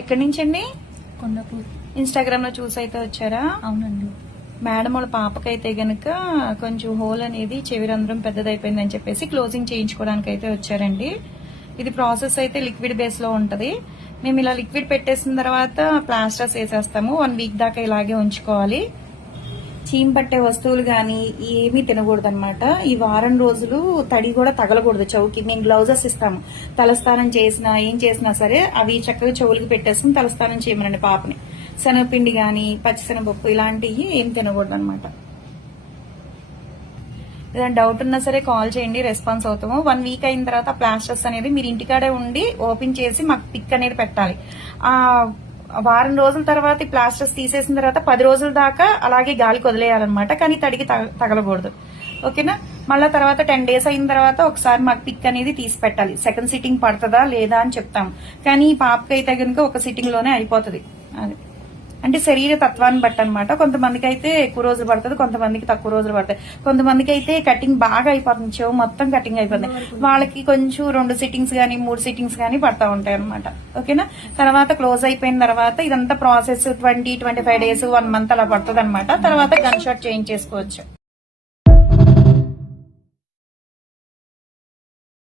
ఎక్కడి నుంచి అండి? కొండాపూర్. ఇన్స్టాగ్రామ్ లో చూసి అయితే వచ్చారా? అవునండి. మేడం వాళ్ళ పాపకైతే గనక కొంచెం హోల్ అనేది చెవి రంధ్రం పెద్దదైపోయిందని చెప్పేసి క్లోజింగ్ చేయించుకోవడానికి అయితే వచ్చారండి. ఇది ప్రాసెస్ అయితే లిక్విడ్ బేస్ లో ఉంటది. మేము ఇలా లిక్విడ్ పెట్టేసిన తర్వాత ప్లాస్టర్స్ వేసేస్తాము. 1 వీక్ దాకా ఇలాగే ఉంచుకోవాలి. చీమ్ పట్టే వస్తువులు గాని ఏమీ తినకూడదు అనమాట. ఈ వారం రోజులు తడి కూడా తగలకూడదు చెవుకి. మేము గ్లౌజెస్ ఇస్తాము. తలస్నానం చేసినా ఏం చేసినా సరే అవి చక్కగా చెవులకి పెట్టేసుకుని తలస్నానం చేయమనండి పాపని. శనగపిండి గాని పచ్చిశనగపప్పు ఇలాంటివి ఏం తినకూడదు అనమాట. ఏదైనా డౌట్ ఉన్నా సరే కాల్ చేయండి, రెస్పాన్స్ అవుతాము. 1 వీక్ అయిన తర్వాత ప్లాస్టర్స్ అనేది మీరు ఇంటికాడే ఉండి ఓపెన్ చేసి మాకు పిక్ అనేది పెట్టాలి. ఆ వారం రోజుల తర్వాత ఈ ప్లాస్టర్స్ తీసేసిన తర్వాత 10 రోజుల దాకా అలాగే గాలికి వదిలేయాలన్నమాట. కానీ తడికి తగలకూడదు. ఓకేనా? మళ్ళా తర్వాత 10 డేస్ అయిన తర్వాత ఒకసారి మాకు పిక్ అనేది తీసి పెట్టాలి. సెకండ్ సిట్టింగ్ పడుతుందా లేదా అని చెప్తాం. కానీ ఈ పాపకైతే కనుక ఒక సిట్టింగ్ లోనే అయిపోతుంది. అది అంటే శరీర తత్వాన్ని బట్టి అనమాట. కొంతమందికి అయితే ఎక్కువ రోజులు పడుతుంది, కొంతమందికి తక్కువ రోజులు పడతాయి. కొంతమందికి అయితే కటింగ్ బాగా అయిపోతుంది, చెవు మొత్తం కటింగ్ అయిపోతుంది. వాళ్ళకి కొంచెం 2 సిట్టింగ్స్ గానీ 3 సిట్టింగ్స్ గానీ పడతా ఉంటాయి అనమాట. ఓకేనా? తర్వాత క్లోజ్ అయిపోయిన తర్వాత ఇదంతా ప్రాసెస్ 20-25 డేస్ 1 మంత్ అలా పడుతుంది అనమాట. తర్వాత గన్ షాట్ చేంజ్ చేసుకోవచ్చు.